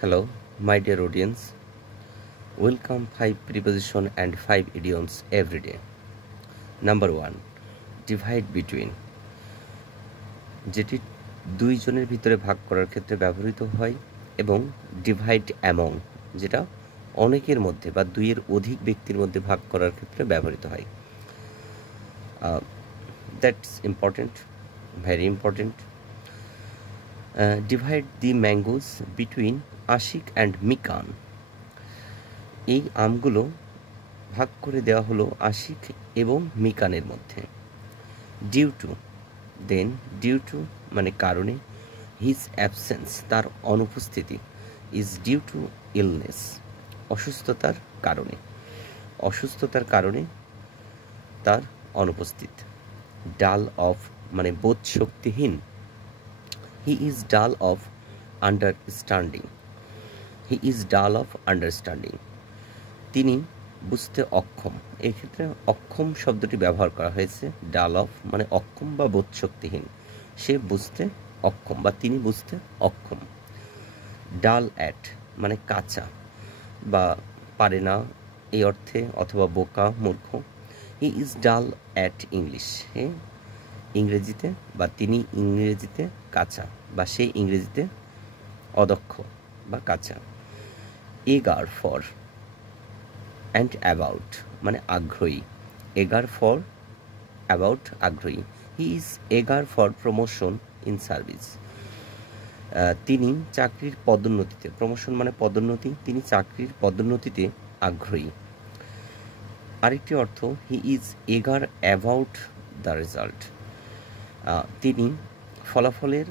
Hello, my dear audience. Welcome 5 preposition and 5 idioms every day. Number 1. Divide between, যেটি দুইজনের ভিতরে ভাগ করার ক্ষেত্রে ব্যবহৃত হয়, এবং ডিভাইড অ্যামং, যেটা অনেকের মধ্যে বা দুইয়ের অধিক ব্যক্তির মধ্যে ভাগ করার ক্ষেত্রে ব্যবহৃত হয়। That's important, very important. Divide the mangoes between Ashiq and মিকান। এই আমগুলো ভাগ করে দেওয়া হলো আশিক এবং মিকানের মধ্যে। Due to, then due to মানে কারণে, হিজ অ্যাবসেন্স তার অনুপস্থিতি, ইজ ডিউ টু ইলনেস অসুস্থতার কারণে, অসুস্থতার কারণে তার অনুপস্থিত। ডাল অফ মানে বোধ শক্তিহীন, হি ইজ ডাল অফ আন্ডারস্ট্যান্ডিং, হি ইজ ডাল অফ আন্ডারস্ট্যান্ডিং তিনি বুঝতে অক্ষম। এক্ষেত্রে অক্ষম শব্দটি ব্যবহার করা হয়েছে। ডাল অফ মানে অক্ষম বা বোধশক্তিহীন, সে বুঝতে অক্ষম বা তিনি বুঝতে অক্ষম। ডাল অ্যাট মানে কাঁচা বা পারে না এই অর্থে, অথবা বোকা মূর্খ। He is dull at English, হে ইংরেজিতে বা তিনি ইংরেজিতে কাঁচা বা সে ইংরেজিতে অদক্ষ বা কাঁচা। এগার ফর অ্যান্ড অ্যাবাউট মানে আগ্রহী, এগার ফর অ্যাবাউট আগ্রহী। হি ইজ এগার ফর প্রমোশন ইন সার্ভিস, তিনি চাকরির পদোন্নতিতে, প্রমোশন মানে পদোন্নতি, তিনি চাকরির পদোন্নতিতে আগ্রহী। আরেকটি অর্থ, he is eager about the result, তিনি ফলাফলের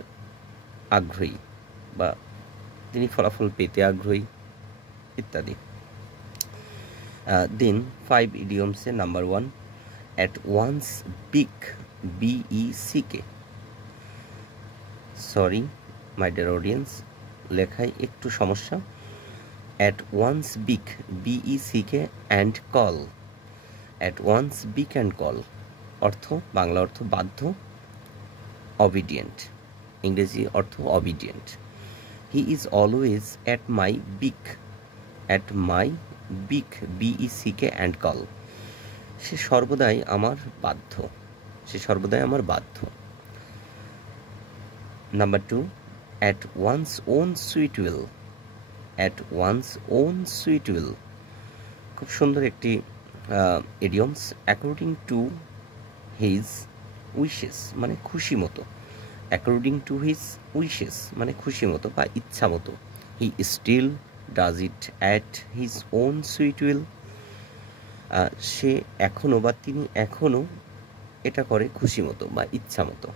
আগ্রহী বা তিনি ফলাফল পেতে আগ্রহী ইত্যাদি। দেন 5 ইডিয়মসে number 1, at once beck, BECK। Sorry my dear audience, লেখায় একটু সমস্যা। At once beck, BECK and call. At once beck and call অর্থ, বাংলা অর্থ বাধ্য, অবিডিয়েন্ট, ইংরেজি অর্থ obedient. He is always at my beck, at my বিক, BECK অ্যান্ড কল, সে সর্বদাই আমার বাধ্য, সে সর্বদাই আমার বাধ্য। Number 2, at one's own sweet will. At one's own sweet will খুব সুন্দর একটি idioms. According to his wishes মানে খুশি মতো, অ্যাকর্ডিং টু হিজ উইশেস মানে খুশি মতো বা ইচ্ছা মতো। He still does it at his own sweet will, সে এখনও বা তিনি এখনও এটা করে খুশি মতো বা ইচ্ছা মতো।